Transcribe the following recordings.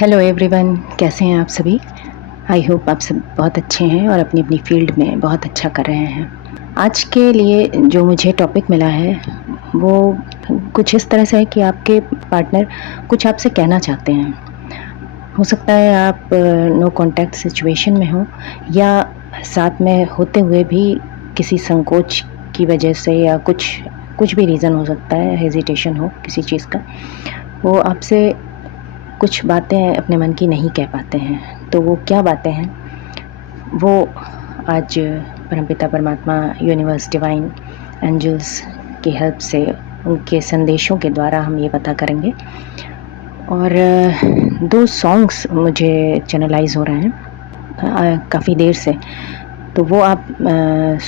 Hello everyone, कैसे हैं आप सभी। आई होप आप सब बहुत अच्छे हैं और अपनी अपनी फील्ड में बहुत अच्छा कर रहे हैं। आज के लिए जो मुझे टॉपिक मिला है वो कुछ इस तरह से है कि आपके पार्टनर कुछ आपसे कहना चाहते हैं। हो सकता है आप नो कांटेक्ट सिचुएशन में हो या साथ में होते हुए भी किसी संकोच की वजह से या कुछ भी रीज़न हो सकता है, हेजिटेशन हो किसी चीज़ का, वो आपसे कुछ बातें अपने मन की नहीं कह पाते हैं। तो वो क्या बातें हैं वो आज परमपिता परमात्मा, यूनिवर्स, डिवाइन एंजल्स की हेल्प से, उनके संदेशों के द्वारा हम ये पता करेंगे। और 2 सॉन्ग्स मुझे चैनलाइज़ हो रहे हैं काफ़ी देर से, तो वो आप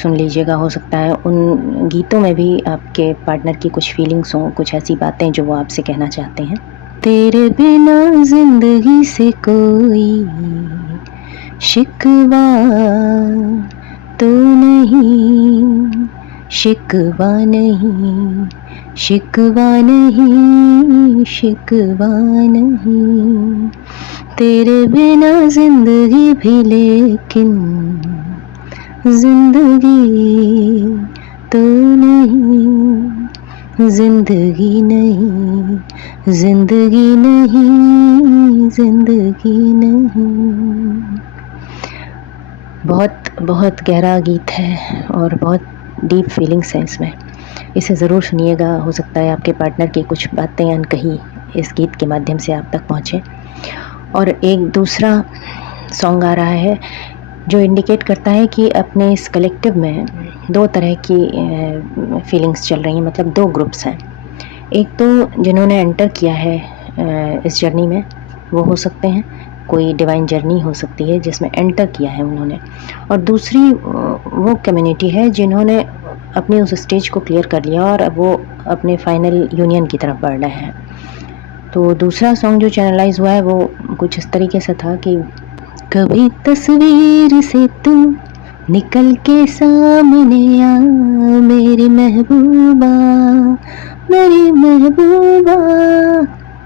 सुन लीजिएगा। हो सकता है उन गीतों में भी आपके पार्टनर की कुछ फीलिंग्स हों, कुछ ऐसी बातें जो वो आपसे कहना चाहते हैं। तेरे बिना जिंदगी से कोई शिकवा तो नहीं, शिकवा नहीं, शिकवा नहीं, शिकवा नहीं। तेरे बिना जिंदगी भी लेकिन जिंदगी तो नहीं, जिंदगी नहीं, जिंदगी नहीं, जिंदगी नहीं। बहुत गहरा गीत है और बहुत डीप फीलिंग्स हैं इसमें। इसे ज़रूर सुनिएगा। हो सकता है आपके पार्टनर की कुछ बातें अनकही इस गीत के माध्यम से आप तक पहुँचे। और एक दूसरा सॉन्ग आ रहा है जो इंडिकेट करता है कि अपने इस कलेक्टिव में 2 तरह की फीलिंग्स चल रही हैं, मतलब 2 ग्रुप्स हैं। एक तो जिन्होंने एंटर किया है इस जर्नी में, वो हो सकते हैं, कोई डिवाइन जर्नी हो सकती है जिसमें एंटर किया है उन्होंने, और दूसरी वो कम्युनिटी है जिन्होंने अपनी उस स्टेज को क्लियर कर लिया और अब वो अपने फाइनल यूनियन की तरफ बढ़ रहे हैं। तो दूसरा सॉन्ग जो चैनलाइज हुआ है वो कुछ इस तरीके से था कि कभी तस्वीर से तू निकल के सामने आ, मेरी महबूबा, मेरी महबूबा,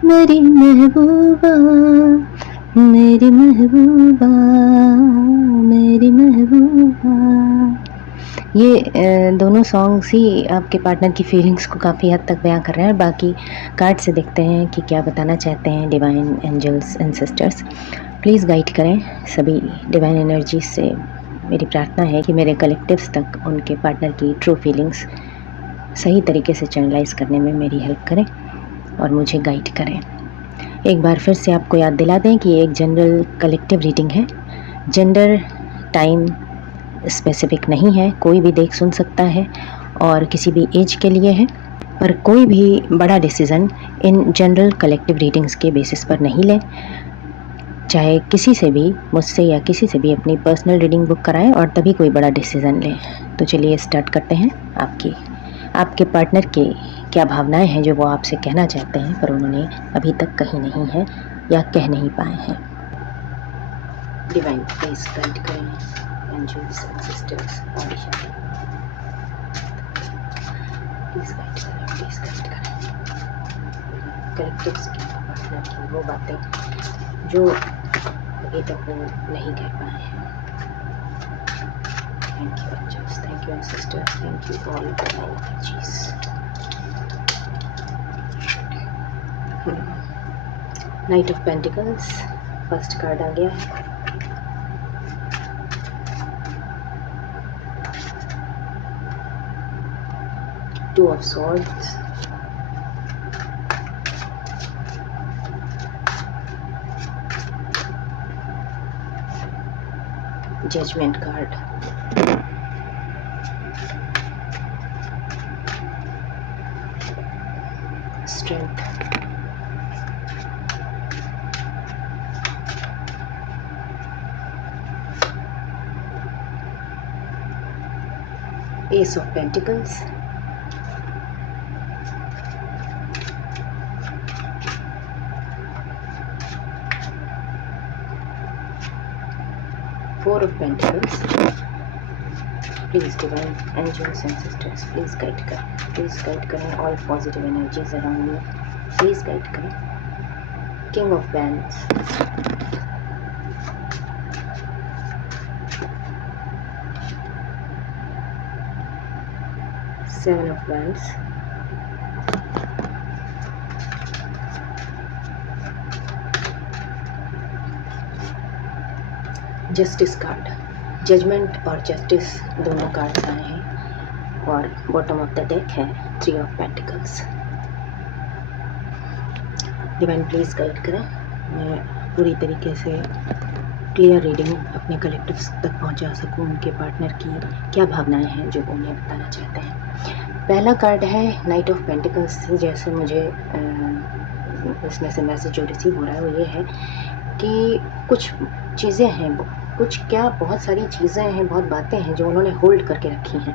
मेरी महबूबा, मेरी महबूबा, मेरी महबूबा। ये दोनों सॉन्ग्स ही आपके पार्टनर की फीलिंग्स को काफ़ी हद तक बयां कर रहे हैं। बाकी कार्ड से देखते हैं कि क्या बताना चाहते हैं divine angels and sisters. Please guide करें। सभी डिवाइन एनर्जी से मेरी प्रार्थना है कि मेरे कलेक्टिव्स तक उनके पार्टनर की ट्रू फीलिंग्स सही तरीके से चैनलाइज करने में मेरी हेल्प करें और मुझे गाइड करें। एक बार फिर से आपको याद दिला दें कि ये एक जनरल कलेक्टिव रीडिंग है। जेंडर, टाइम स्पेसिफिक नहीं है, कोई भी देख सुन सकता है और किसी भी एज के लिए है। पर कोई भी बड़ा decision in general collective readings के बेसिस पर नहीं लें। चाहे किसी से भी, मुझसे या किसी से भी अपनी पर्सनल रीडिंग बुक कराएं और तभी कोई बड़ा डिसीज़न लें। तो चलिए स्टार्ट करते हैं। आपके पार्टनर के क्या भावनाएं हैं जो वो आपसे कहना चाहते हैं पर उन्होंने अभी तक कही नहीं है या कह नहीं पाए हैं। डिवाइन प्लीज गाइड करें angels and sisters, please guide करें, प्लीज गाइड करें कलेक्टिव्स की पार्टनर की वो बातें जो अभी तक वो नहीं कह पाए हैं। Thank you angels, thank you sisters, thank you all divine energies. Knight of pentacles first card आ गया है। Two of swords, judgement card, strength, ace of pentacles, four of pentacles. Please divine angels and sisters please guide करें all positive energies around me. Please guide करें king of wands, seven of wands, justice card, judgement और justice दोनों cards आए हैं और bottom of the deck है three of pentacles. Divine please guide करें, मैं पूरी तरीके से क्लियर रीडिंग अपने कलेक्टिव्स तक पहुंचा सकूं, उनके पार्टनर की क्या भावनाएं हैं जो उन्हें बताना चाहते हैं। पहला कार्ड है नाइट ऑफ पेंटिकल्स। जैसे मुझे इसमें से मैसेज जो रिसीव हो रहा है वो ये है कि कुछ चीज़ें हैं, कुछ क्या बहुत सारी चीज़ें हैं, बहुत बातें हैं जो उन्होंने होल्ड करके रखी हैं,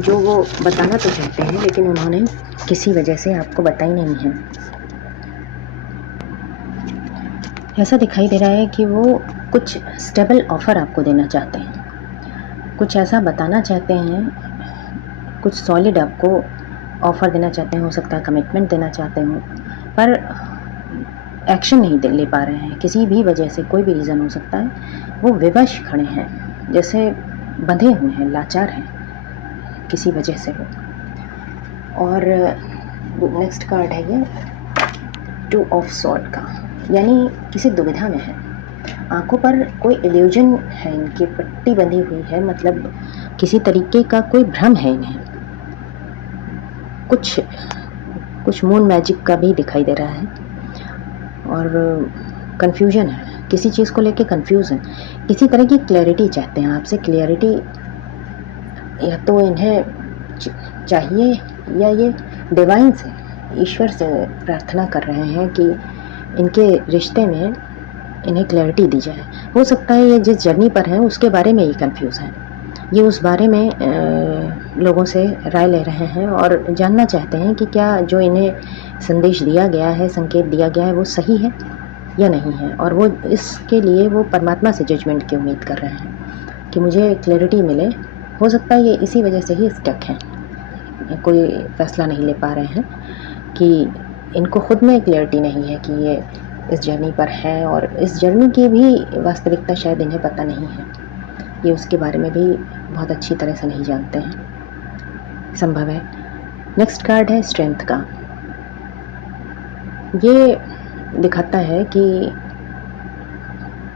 जो वो बताना तो चाहते हैं लेकिन उन्होंने किसी वजह से आपको बताई नहीं है। ऐसा दिखाई दे रहा है कि वो कुछ स्टेबल ऑफ़र आपको देना चाहते हैं, कुछ ऐसा बताना चाहते हैं, कुछ सॉलिड आपको ऑफ़र देना चाहते हैं। हो सकता है कमिटमेंट देना चाहते हो, पर एक्शन नहीं ले पा रहे हैं किसी भी वजह से, कोई भी रीज़न हो सकता है। वो विवश खड़े हैं, जैसे बंधे हुए हैं, लाचार हैं किसी वजह से वो। और नेक्स्ट कार्ड है ये टू ऑफ सॉर्ड का, यानी किसी दुविधा में है, आंखों पर कोई इल्यूजन है, इनकी पट्टी बंधी हुई है, मतलब किसी तरीके का कोई भ्रम है इन्हें, कुछ मून मैजिक का भी दिखाई दे रहा है। और कन्फ्यूजन है, किसी चीज़ को लेके कन्फ्यूज़ है, किसी तरह की क्लैरिटी चाहते हैं आपसे। क्लैरिटी या तो इन्हें चाहिए या ये डिवाइन से, ईश्वर से प्रार्थना कर रहे हैं कि इनके रिश्ते में इन्हें क्लैरिटी दी जाए। हो सकता है ये जिस जर्नी पर हैं उसके बारे में ही कंफ्यूज हैं, ये उस बारे में लोगों से राय ले रहे हैं और जानना चाहते हैं कि क्या जो इन्हें संदेश दिया गया है, संकेत दिया गया है, वो सही है या नहीं है। और वो इसके लिए वो परमात्मा से जजमेंट की उम्मीद कर रहे हैं कि मुझे क्लैरिटी मिले। हो सकता है ये इसी वजह से ही स्टक हैं, कोई फ़ैसला नहीं ले पा रहे हैं कि इनको खुद में क्लैरिटी नहीं है कि ये इस जर्नी पर हैं, और इस जर्नी की भी वास्तविकता शायद इन्हें पता नहीं है, ये उसके बारे में भी बहुत अच्छी तरह से नहीं जानते हैं, संभव है। नेक्स्ट कार्ड है स्ट्रेंथ का। ये दिखाता है कि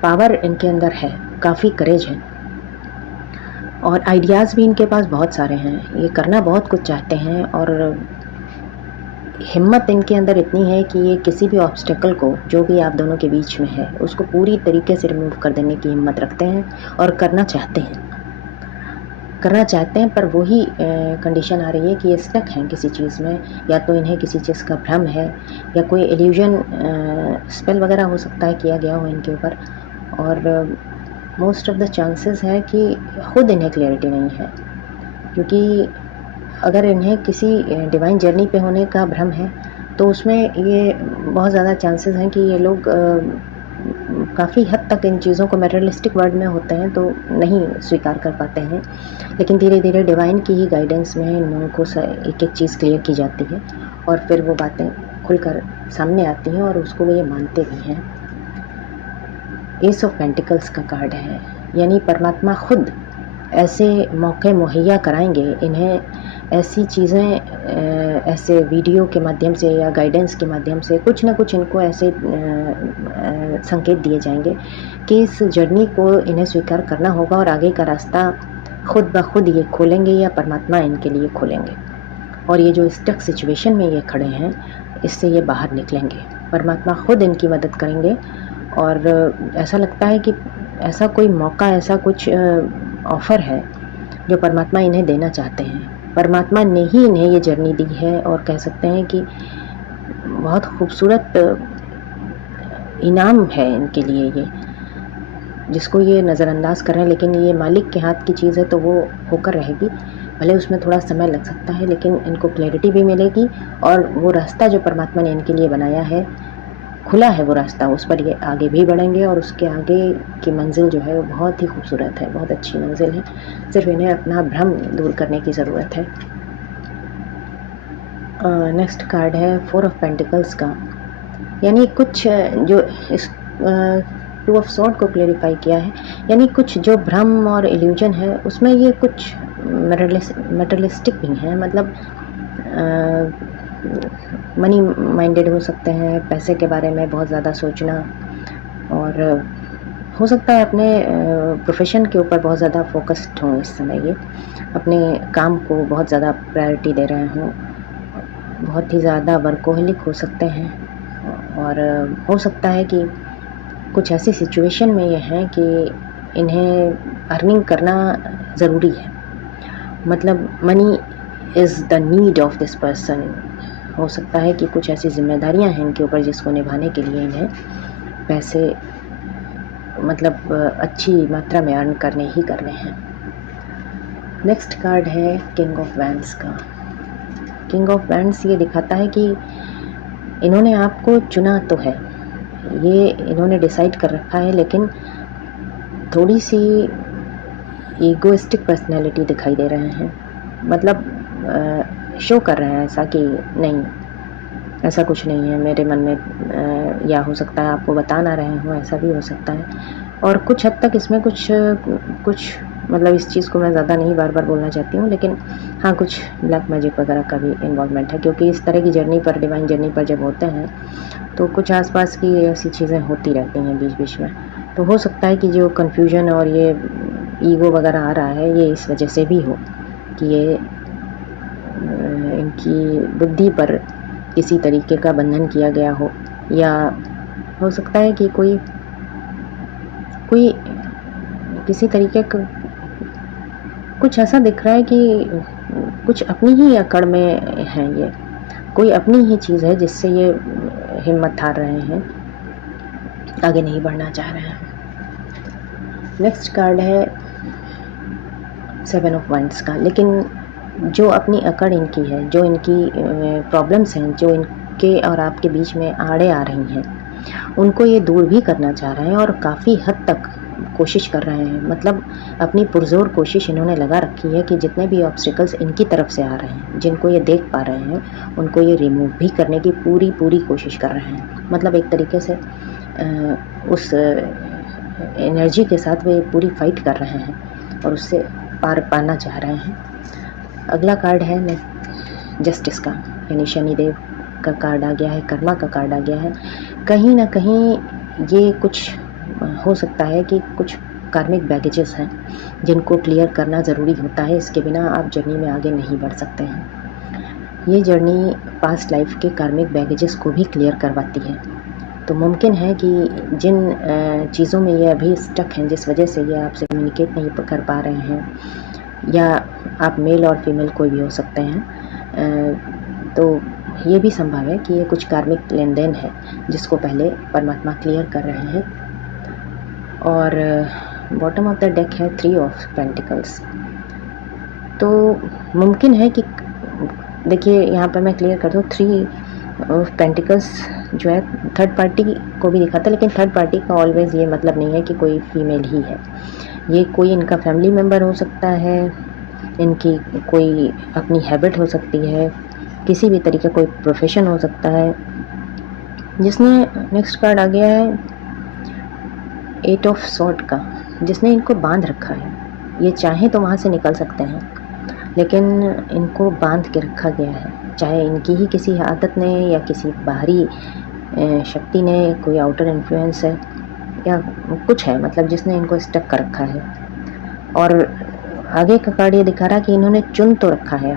पावर इनके अंदर है, काफ़ी करेज है और आइडियाज़ भी इनके पास बहुत सारे हैं, ये करना बहुत कुछ चाहते हैं और हिम्मत इनके अंदर इतनी है कि ये किसी भी ऑब्स्टेकल को जो भी आप दोनों के बीच में है उसको पूरी तरीके से रिमूव कर देने की हिम्मत रखते हैं और करना चाहते हैं, पर वही कंडीशन आ रही है कि ये स्टक हैं किसी चीज़ में, या तो इन्हें किसी चीज़ का भ्रम है या कोई इल्यूजन स्पेल वगैरह हो सकता है किया गया हो इनके ऊपर, और मोस्ट ऑफ द चांसेस है कि खुद इन्हें क्लैरिटी नहीं है, क्योंकि अगर इन्हें किसी डिवाइन जर्नी पे होने का भ्रम है तो उसमें ये बहुत ज़्यादा चांसेस हैं कि ये लोग काफ़ी हद तक इन चीज़ों को मटेरियलिस्टिक वर्ल्ड में होते हैं तो नहीं स्वीकार कर पाते हैं, लेकिन धीरे धीरे डिवाइन की ही गाइडेंस में इन लोगों को एक एक चीज़ क्लियर की जाती है और फिर वो बातें खुलकर सामने आती हैं और उसको वो ये मानते भी हैं। एस ऑफ पेंटिकल्स का कार्ड है, यानी परमात्मा खुद ऐसे मौके मुहैया कराएंगे इन्हें, ऐसी चीज़ें ऐसे वीडियो के माध्यम से या गाइडेंस के माध्यम से कुछ ना कुछ इनको ऐसे संकेत दिए जाएंगे कि इस जर्नी को इन्हें स्वीकार करना होगा और आगे का रास्ता खुद ब खुद ये खोलेंगे या परमात्मा इनके लिए खोलेंगे, और ये जो स्टक सिचुएशन में ये खड़े हैं इससे ये बाहर निकलेंगे, परमात्मा खुद इनकी मदद करेंगे। और ऐसा लगता है कि ऐसा कोई मौका, ऐसा कुछ ऑफ़र है जो परमात्मा इन्हें देना चाहते हैं। परमात्मा ने ही इन्हें ये जर्नी दी है और कह सकते हैं कि बहुत खूबसूरत इनाम है इनके लिए ये, जिसको ये नज़रअंदाज कर रहे हैं, लेकिन ये मालिक के हाथ की चीज़ है तो वो होकर रहेगी, भले उसमें थोड़ा समय लग सकता है लेकिन इनको क्लैरिटी भी मिलेगी और वो रास्ता जो परमात्मा ने इनके लिए बनाया है, खुला है वो रास्ता, उस पर ये आगे भी बढ़ेंगे और उसके आगे की मंजिल जो है वो बहुत ही खूबसूरत है, बहुत अच्छी मंजिल है, सिर्फ इन्हें अपना भ्रम दूर करने की ज़रूरत है। नेक्स्ट कार्ड है फोर ऑफ पेंटिकल्स का। यानी कुछ जो इस टू ऑफ सॉर्ड को क्लेरिफाई किया है, यानी कुछ जो भ्रम और इल्यूजन है उसमें ये कुछ मटेरियलिस्टिक भी हैं, मतलब मनी माइंडेड हो सकते हैं, पैसे के बारे में बहुत ज़्यादा सोचना, और हो सकता है अपने प्रोफेशन के ऊपर बहुत ज़्यादा फोकस्ड हों इस समय, ये अपने काम को बहुत ज़्यादा प्रायोरिटी दे रहे हों, बहुत ही ज़्यादा वर्कोहलिक हो सकते हैं, और हो सकता है कि कुछ ऐसी सिचुएशन में ये हैं कि इन्हें अर्निंग करना ज़रूरी है, मतलब money is the need of this person. हो सकता है कि कुछ ऐसी जिम्मेदारियां हैं इनके ऊपर जिसको निभाने के लिए इन्हें पैसे मतलब अच्छी मात्रा में अर्न करने ही करने हैं। नेक्स्ट कार्ड है किंग ऑफ वैंड्स का। किंग ऑफ वैंड्स ये दिखाता है कि इन्होंने आपको चुना तो है, ये इन्होंने डिसाइड कर रखा है, लेकिन थोड़ी सी ईगोइस्टिक पर्सनैलिटी दिखाई दे रहे हैं, मतलब शो कर रहे हैं ऐसा कि नहीं, ऐसा कुछ नहीं है मेरे मन में, या हो सकता है आपको बता ना रहे हों, ऐसा भी हो सकता है। और कुछ हद तक इसमें कुछ मतलब इस चीज़ को मैं ज़्यादा नहीं बार बार बोलना चाहती हूँ, लेकिन हाँ, कुछ ब्लैक मैजिक वगैरह का भी इन्वॉल्वमेंट है, क्योंकि इस तरह की जर्नी पर, डिवाइन जर्नी पर जब होते हैं तो कुछ आसपास की ऐसी चीज़ें होती रहती हैं बीच बीच में। तो हो सकता है कि जो कन्फ्यूजन और ये ईगो वगैरह आ रहा है ये इस वजह से भी हो कि ये इनकी बुद्धि पर किसी तरीके का बंधन किया गया हो, या हो सकता है कि कोई किसी तरीके का कुछ ऐसा दिख रहा है कि कुछ अपनी ही अकड़ में है, ये कोई अपनी ही चीज़ है जिससे ये हिम्मत हार रहे हैं, आगे नहीं बढ़ना चाह रहे हैं। नेक्स्ट कार्ड है 7 ऑफ वंड्स का। लेकिन जो अपनी अकड़ इनकी है, जो इनकी प्रॉब्लम्स हैं, जो इनके और आपके बीच में आड़े आ रही हैं, उनको ये दूर भी करना चाह रहे हैं और काफ़ी हद तक कोशिश कर रहे हैं, मतलब अपनी पुरजोर कोशिश इन्होंने लगा रखी है कि जितने भी ऑब्स्टिकल्स इनकी तरफ से आ रहे हैं, जिनको ये देख पा रहे हैं, उनको ये रिमूव भी करने की पूरी कोशिश कर रहे हैं। मतलब एक तरीके से उस एनर्जी के साथ वे पूरी फाइट कर रहे हैं और उससे पार पाना चाह रहे हैं। अगला कार्ड है जस्टिस का, यानी शनिदेव का कार्ड आ गया है, कर्मा का कार्ड आ गया है। कहीं ना कहीं ये कुछ हो सकता है कि कुछ कार्मिक बैगेजेस हैं जिनको क्लियर करना ज़रूरी होता है, इसके बिना आप जर्नी में आगे नहीं बढ़ सकते हैं। ये जर्नी पास्ट लाइफ के कार्मिक बैगेजेस को भी क्लियर करवाती है। तो मुमकिन है कि जिन चीज़ों में ये अभी स्टक हैं, जिस वजह से ये आपसे कम्युनिकेट नहीं कर पा रहे हैं, या आप मेल और फीमेल कोई भी हो सकते हैं, तो ये भी संभव है कि ये कुछ कार्मिक लेन देन है जिसको पहले परमात्मा क्लियर कर रहे हैं। और बॉटम ऑफ द डेक है 3 ऑफ पेंटिकल्स। तो मुमकिन है कि देखिए यहाँ पर मैं क्लियर कर दूँ, 3 ऑफ पेंटिकल्स जो है थर्ड पार्टी को भी दिखाता है, लेकिन थर्ड पार्टी का ऑलवेज़ ये मतलब नहीं है कि कोई फीमेल ही है। ये कोई इनका फैमिली मेम्बर हो सकता है, इनकी कोई अपनी हैबिट हो सकती है, किसी भी तरीके कोई प्रोफेशन हो सकता है। जिसने नेक्स्ट कार्ड आ गया है 8 ऑफ सॉर्ड का, जिसने इनको बांध रखा है। ये चाहे तो वहाँ से निकल सकते हैं, लेकिन इनको बांध के रखा गया है, चाहे इनकी ही किसी आदत ने या किसी बाहरी शक्ति ने, कोई आउटर इन्फ्लुएंस है या कुछ है, मतलब जिसने इनको स्टक कर रखा है। और आगे का कार्ड ये दिखा रहा है कि इन्होंने चुन तो रखा है,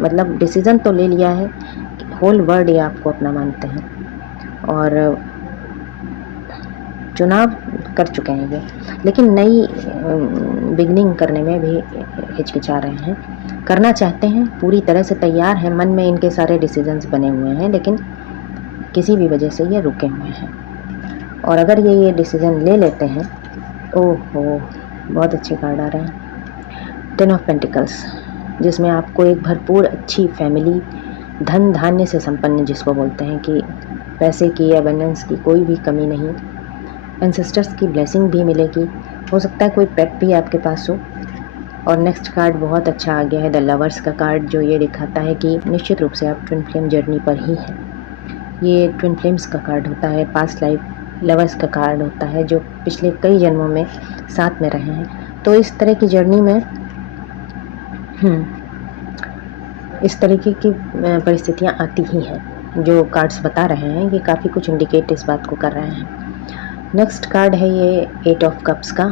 मतलब डिसीज़न तो ले लिया है, होल वर्ल्ड ये आपको अपना मानते हैं और चुनाव कर चुके हैं ये, लेकिन नई बिगनिंग करने में भी हिचकिचा रहे हैं, करना चाहते हैं, पूरी तरह से तैयार हैं, मन में इनके सारे डिसीजंस बने हुए हैं, लेकिन किसी भी वजह से ये रुके हुए हैं। और अगर ये डिसीज़न ले लेते हैं, ओहो बहुत अच्छे कार्ड आ रहे हैं 10 ऑफ पेंटिकल्स, जिसमें आपको एक भरपूर अच्छी फैमिली, धन धान्य से संपन्न, जिसको बोलते हैं कि पैसे की, एबंडेंस की कोई भी कमी नहीं, एंसेस्टर्स की ब्लेसिंग भी मिलेगी, हो सकता है कोई पेट भी आपके पास हो। और नेक्स्ट कार्ड बहुत अच्छा आ गया है द लवर्स का कार्ड, जो ये दिखाता है कि निश्चित रूप से आप ट्विन फ्लेम जर्नी पर ही हैं। ये ट्विन फ्लेम्स का कार्ड होता है, पास्ट लाइफ लवर्स का कार्ड होता है जो पिछले कई जन्मों में साथ में रहे हैं। तो इस तरह की जर्नी में इस तरीके की परिस्थितियाँ आती ही हैं। जो कार्ड्स बता रहे हैं ये काफ़ी कुछ इंडिकेट इस बात को कर रहे हैं। नेक्स्ट कार्ड है ये 8 ऑफ कप्स का,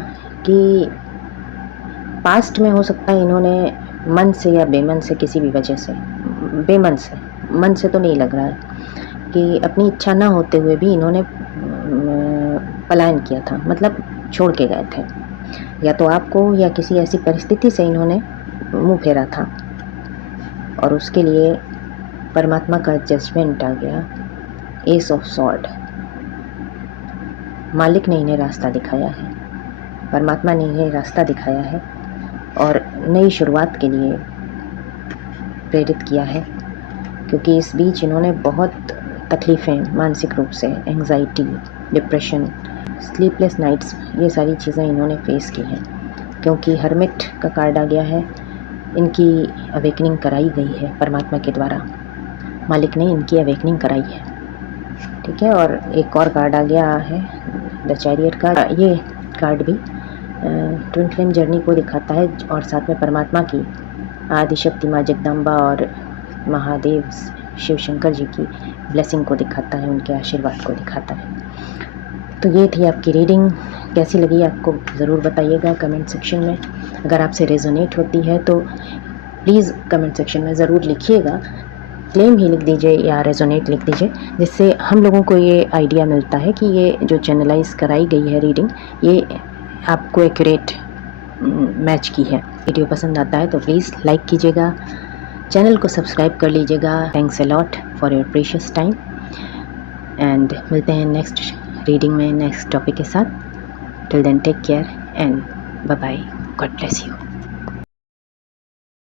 कि पास्ट में हो सकता है इन्होंने मन से या बेमन से, किसी भी वजह से, बेमन से, मन से तो नहीं लग रहा है, कि अपनी इच्छा ना होते हुए भी इन्होंने पलायन किया था, मतलब छोड़ के गए थे, या तो आपको या किसी ऐसी परिस्थिति से इन्होंने मुंह फेरा था और उसके लिए परमात्मा का जजमेंट आ गया। एस ऑफ सॉर्ड, मालिक ने इन्हें रास्ता दिखाया है, परमात्मा ने इन्हें रास्ता दिखाया है और नई शुरुआत के लिए प्रेरित किया है, क्योंकि इस बीच इन्होंने बहुत तकलीफ़ें, मानसिक रूप से एंग्जाइटी, डिप्रेशन, स्लीपलेस नाइट्स, ये सारी चीज़ें इन्होंने फेस की हैं। क्योंकि हर्मिट का कार्ड आ गया है, इनकी अवेकनिंग कराई गई है परमात्मा के द्वारा, मालिक ने इनकी अवेकनिंग कराई है, ठीक है। और एक और कार्ड आ गया है द चैरियट का। ये कार्ड भी ट्विन फ्लेम जर्नी को दिखाता है और साथ में परमात्मा की, आदिशक्ति माँ जगदम्बा और महादेव शिव शंकर जी की ब्लेसिंग को दिखाता है, उनके आशीर्वाद को दिखाता है। तो ये थी आपकी रीडिंग। कैसी लगी आपको ज़रूर बताइएगा कमेंट सेक्शन में। अगर आपसे रेजोनेट होती है तो प्लीज़ कमेंट सेक्शन में ज़रूर लिखिएगा, क्लेम ही लिख दीजिए या रेजोनेट लिख दीजिए, जिससे हम लोगों को ये आइडिया मिलता है कि ये जो चैनलाइज कराई गई है रीडिंग, ये आपको एक्यूरेट मैच की है। वीडियो पसंद आता है तो प्लीज़ लाइक कीजिएगा, चैनल को सब्सक्राइब कर लीजिएगा। Thanks a lot for your precious time and मिलते हैं नेक्स्ट रीडिंग में नेक्स्ट टॉपिक के साथ। Till then take care and bye bye, God bless you.